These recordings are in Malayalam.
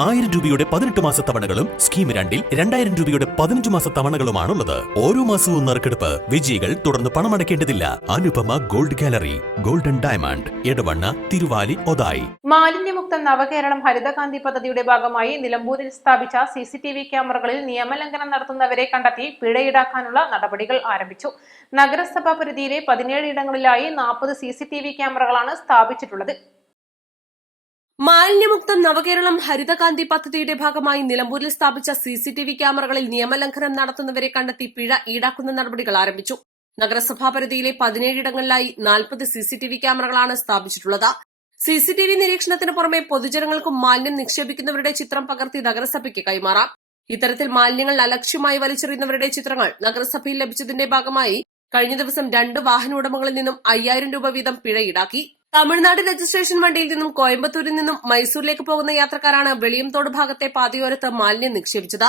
1000 രൂപയുടെ 18 മാസ തവണകളും സ്കീം 2-ൽ 2000 രൂപയുടെ 15 മാസ തവണകളുമാണുള്ളത്. ഓരോ മാസവും നറുക്കെടുപ്പ്. വിജയികൾ തുടർന്ന് പണമടയ്ക്കേണ്ടതില്ല. Anupama gold gallery, golden diamond, Edavanna, Thiruvali, Othayi. മാലിന്യമുക്ത നവകേരളം ഹരിതകാന്തി പദ്ധതിയുടെ ഭാഗമായി നിലമ്പൂരിൽ സ്ഥാപിച്ച CCTV ക്യാമറകളിൽ നിയമലംഘനം നടത്തുന്നവരെ കണ്ടെത്തി പിഴ ഈടാക്കാനുള്ള നടപടികൾ ആരംഭിച്ചു. നഗരസഭാ പരിധിയിലെ 17 ഇടങ്ങളിലായി 40 CCTV ക്യാമറകളാണ് സ്ഥാപിച്ചിട്ടുള്ളത്. മാലിന്യമുക്തം നവകേരളം ഹരിതകാന്തി പദ്ധതിയുടെ ഭാഗമായി നിലമ്പൂരിൽ സ്ഥാപിച്ച CCTV ക്യാമറകളിൽ നിയമലംഘനം നടത്തുന്നവരെ കണ്ടെത്തി പിഴ ഈടാക്കുന്ന നടപടികൾ ആരംഭിച്ചു. നഗരസഭാ പരിധിയിലെ 17 ഇടങ്ങളിലായി 40 CCTV ക്യാമറകളാണ് സ്ഥാപിച്ചിട്ടുള്ളത്. CCTV നിരീക്ഷണത്തിന് പുറമെ പൊതുജനങ്ങൾക്കും മാലിന്യം നിക്ഷേപിക്കുന്നവരുടെ ചിത്രം പകർത്തി നഗരസഭയ്ക്ക് കൈമാറാം. ഇത്തരത്തിൽ മാലിന്യങ്ങൾ അലക്ഷ്യമായി വലിച്ചെറിയുന്നവരുടെ ചിത്രങ്ങൾ നഗരസഭയിൽ ലഭിച്ചതിന്റെ ഭാഗമായി കഴിഞ്ഞ ദിവസം 2 വാഹന ഉടമകളിൽ നിന്നും 5000 രൂപ വീതം പിഴ ഈടാക്കി. തമിഴ്നാട് രജിസ്ട്രേഷൻ വണ്ടിയിൽ നിന്നും കോയമ്പത്തൂരിൽ നിന്നും മൈസൂരിലേക്ക് പോകുന്ന യാത്രക്കാരാണ് വെളിയംതോട് ഭാഗത്തെ പാതയോരത്ത് മാലിന്യം നിക്ഷേപിച്ചത്.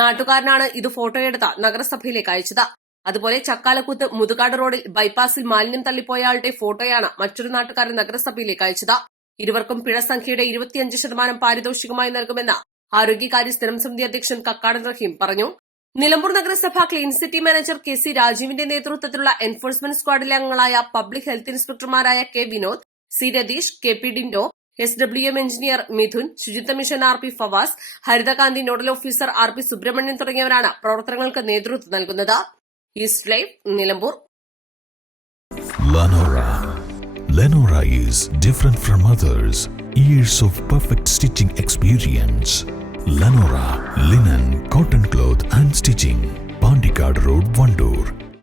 നാട്ടുകാരനാണ് ഇത് ഫോട്ടോയെടുത്ത് നഗരസഭയിലേക്ക് അയച്ചത്. അതുപോലെ ചക്കാലക്കൂത്ത് മുതുകാട് റോഡിൽ ബൈപ്പാസിൽ മാലിന്യം തള്ളിപ്പോയയാളുടെ ഫോട്ടോയാണ് മറ്റൊരു നാട്ടുകാരൻ നഗരസഭയിലേക്ക് അയച്ചത്. ഇരുവർക്കും പിഴ സംഖ്യയുടെ 25% പാരിതോഷികമായി നൽകുമെന്ന് ആരോഗ്യകാര്യ സ്ഥിരം സമിതി അധ്യക്ഷൻ കക്കാടൻ റഹീം പറഞ്ഞു. നിലമ്പൂർ നഗരസഭ ക്ലീൻ സിറ്റി മാനേജർ KC രാജീവിന്റെ നേതൃത്വത്തിലുള്ള എൻഫോഴ്സ്മെന്റ് സ്ക്വാഡിലെ അംഗങ്ങളായ പബ്ലിക് ഹെൽത്ത് ഇൻസ്പെക്ടർമാരായ K Vinod, C Ratheesh, KP Dindo, SWM engineer Mithun, ശുചിത്വ mission RP Fawas, Harithakanthi nodal officer RP Subramanian തുടങ്ങിയവരാണ് പ്രവർത്തനങ്ങൾക്ക് നേതൃത്വം നൽകുന്നത്. East live, Nilambur. Lenora is different from others. Years of perfect stitching experience. Lenora, linen, cotton cloth and stitching. Pandikad Road, Vandoor.